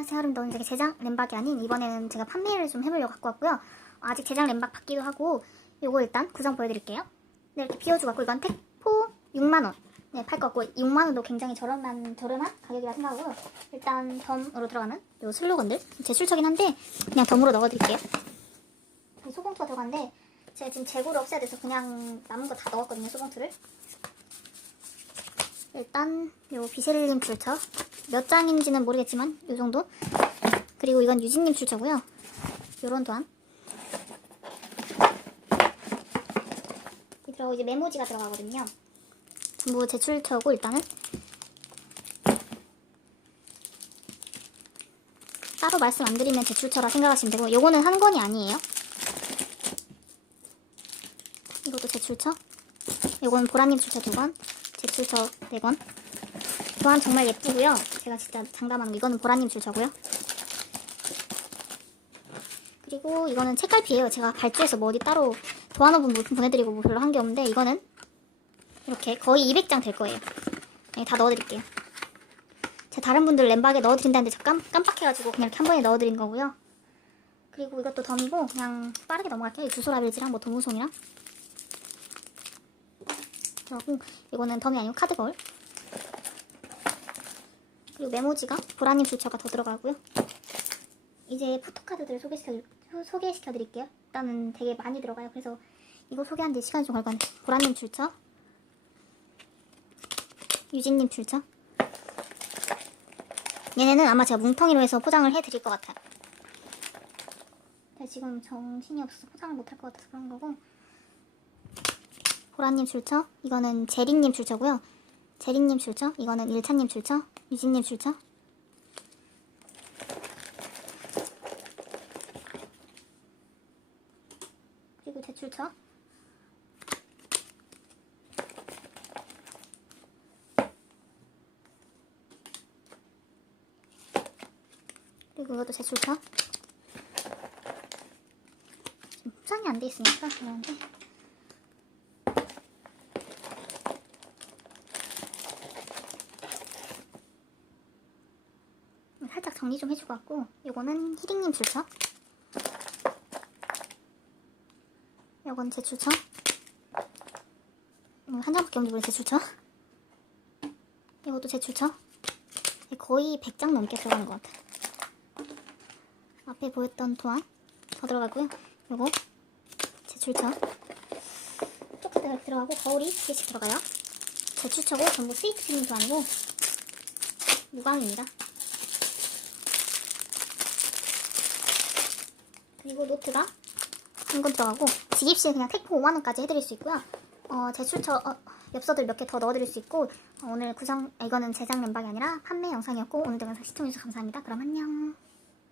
안녕하세요 하름도 이제 제작 램박이 아닌 이번에는 제가 판매를 좀 해보려고 갖고 왔고요. 어, 아직 제작 램박 받기도 하고 요거 일단 구성 보여드릴게요. 네 이렇게 비워주고 왔고 이건 택포 6만원. 네, 팔 것 같고 6만원도 굉장히 저렴한 저렴한 가격이라 생각하고요. 일단 덤으로 들어가는 요 슬로건들. 제 출처긴 한데 그냥 덤으로 넣어드릴게요. 이 소봉투가 들어가는데 제가 지금 재고를 없애야 돼서 그냥 남은 거 다 넣었거든요 소봉투를. 일단 요 비셀림 출처 몇 장인지는 모르겠지만 요 정도? 그리고 이건 유진님 출처고요. 요런 도안 이 들어가고 이제 메모지가 들어가거든요. 전부 제 출처고 일단은. 따로 말씀 안 드리면 제 출처라 생각하시면 되고 요거는 한 권이 아니에요. 이것도 제 출처? 요건 보라님 출처 두권 제 출처 네권 도안 정말 예쁘고요. 제가 진짜 장담하는 거 이거는 보라님 출처고요. 그리고 이거는 책갈피예요. 제가 발주해서 뭐 어디 따로 도안업은 물품 보내드리고 뭐 별로 한 게 없는데 이거는 이렇게 거의 200장 될 거예요. 네, 다 넣어드릴게요. 제가 다른 분들 램박에 넣어드린다는데 저 깜, 깜빡해가지고 그냥 이렇게 한 번에 넣어드린 거고요. 그리고 이것도 덤이고 그냥 빠르게 넘어갈게요. 이 주소라벨지랑 뭐 도무송이랑 그리고 이거는 덤이 아니고 카드 거울 그리고 메모지가 보라님 출처가 더 들어가고요. 이제 포토카드들을 소개시켜, 소개시켜 드릴게요. 일단은 되게 많이 들어가요. 그래서 이거 소개하는데 시간이 좀 걸거든요. 보라님 출처, 유진님 출처. 얘네는 아마 제가 뭉텅이로 해서 포장을 해드릴 것 같아요. 제가 지금 정신이 없어서 포장을 못할 것 같아서 그런 거고. 보라님 출처, 이거는 제리님 출처고요. 제리님 출처, 이거는 일차님 출처, 유진님 출처. 그리고 제 출처. 그리고 이것도 제 출처. 포장이 안 돼 있으니까 그러는데. 살짝 정리 좀 해주고 왔고 요거는 히링님 출처. 요건 제 출처. 음, 한 장밖에 없는데 제 출처. 이것도 제 출처. 거의 100장 넘게 들어가는 것 같아요. 앞에 보였던 도안 더 들어가고요. 요거 제 출처. 조금 들어가고 거울이 두 개씩 들어가요. 제 출처고 전부 스위트 필름 도안이고 무광입니다 그리고 노트가 한권 들어가고 지깁시에 그냥 택포 5만원까지 해드릴 수 있고요. 어, 제출처 어, 엽서들 몇 개 더 넣어드릴 수 있고 어, 오늘 구성 이거는 제작 멤박이 아니라 판매 영상이었고 오늘 동영상 시청해주셔서 감사합니다. 그럼 안녕